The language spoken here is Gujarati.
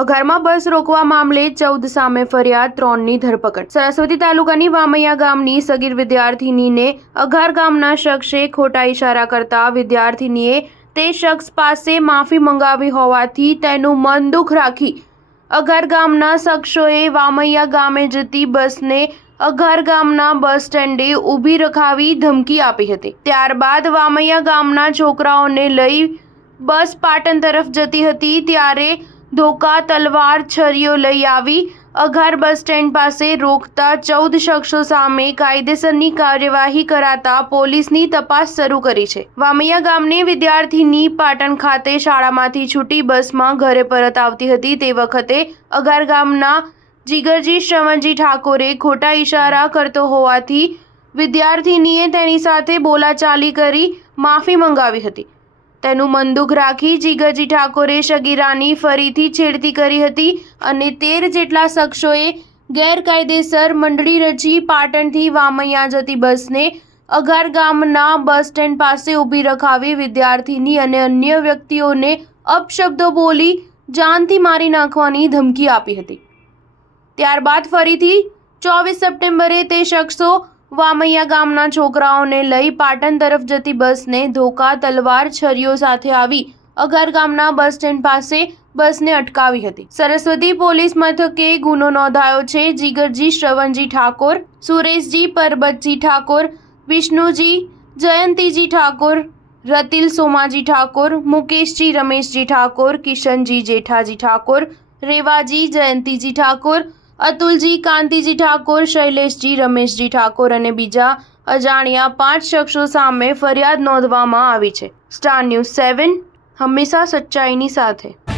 અઘારમાં બસ રોકવા મામલે 14 સામે ફરિયાદ, 3ની ધરપકડ। સરસ્વતી તાલુકાની વામૈયા ગામની સગીર વિદ્યાર્થિનીને અઘાર ગામના શખ્સે ખોટા ઇશારા કરતા વિદ્યાર્થિનીએ તે શખ્સ પાસે માફી મંગાવી હોવાથી તેનું મન દુઃખ રાખી અઘાર ગામના શખ્સોએ વામૈયા ગામે જતી બસને અઘાર ગામના બસ સ્ટેન્ડે ઊભી રખાવી ધમકી આપી હતી। ત્યારબાદ વામૈયા ગામના છોકરાઓને લઈ બસ પાટણ તરફ જતી હતી ત્યારે ધોકા, તલવાર, છરીઓ લઈ આવી અઘાર બસ સ્ટેન્ડ પાસે રોકતા 14 શખ્સો સામે કાયદેસરની કાર્યવાહી કરાતા પોલીસની તપાસ શરૂ કરી છે। વામૈયા ગામની વિદ્યાર્થીની પાટણ ખાતે શાળામાંથી છૂટી બસમાં ઘરે પરત આવતી હતી તે વખતે અઘાર ગામના જીગરજી શ્રવણજી ઠાકોરે ખોટા ઇશારા કરતો હોવાથી વિદ્યાર્થીનીએ તેની સાથે બોલાચાલી કરી માફી મંગાવી હતી। તેનું મન દુઃખ રાખી જીગરજી ઠાકોરે સગીરાની ફરીથી છેડતી કરી હતી અને 13 જેટલા શખ્સોએ ગેરકાયદેસર મંડળી રચી પાટણથી વામૈયા જતી બસને અઘાર ગામના બસ સ્ટેન્ડ પાસે ઊભી રખાવી વિદ્યાર્થીની અને અન્ય વ્યક્તિઓને અપશબ્દો બોલી જાનથી મારી નાખવાની ધમકી આપી હતી। ત્યારબાદ ફરીથી 24 સપ્ટેમ્બરે તે શખ્સો વામૈયા ગામના છોકરાઓને લઈ પાટણ તરફ જતી બસને ધોકા, તલવાર, છરીઓ સાથે આવી અઘાર ગામના બસ સ્ટેન્ડ પાસે બસને અટકાવી હતી। સરસ્વતી પોલીસ મથકે ગુનો નોંધાયો છે। જીગરજી શ્રવણજી ઠાકોર, સુરેશજી પરબતજી ઠાકોર, વિષ્ણુજી જયંતીજી ઠાકોર, રતિલ સોમાજી ઠાકોર, મુકેશજી રમેશજી ઠાકોર, કિશનજી જેઠાજી ઠાકોર, રેવાજી જયંતીજી ઠાકોર, અતુલજી કાંતિજી ઠાકોર, શૈલેષજી રમેશજી ઠાકોર અને બીજા અજાણ્યા 5 શખ્સો સામે ફરિયાદ નોંધવામાં આવી છે। સ્ટાર ન્યૂઝ 7 હંમેશા સચ્ચાઈની સાથે।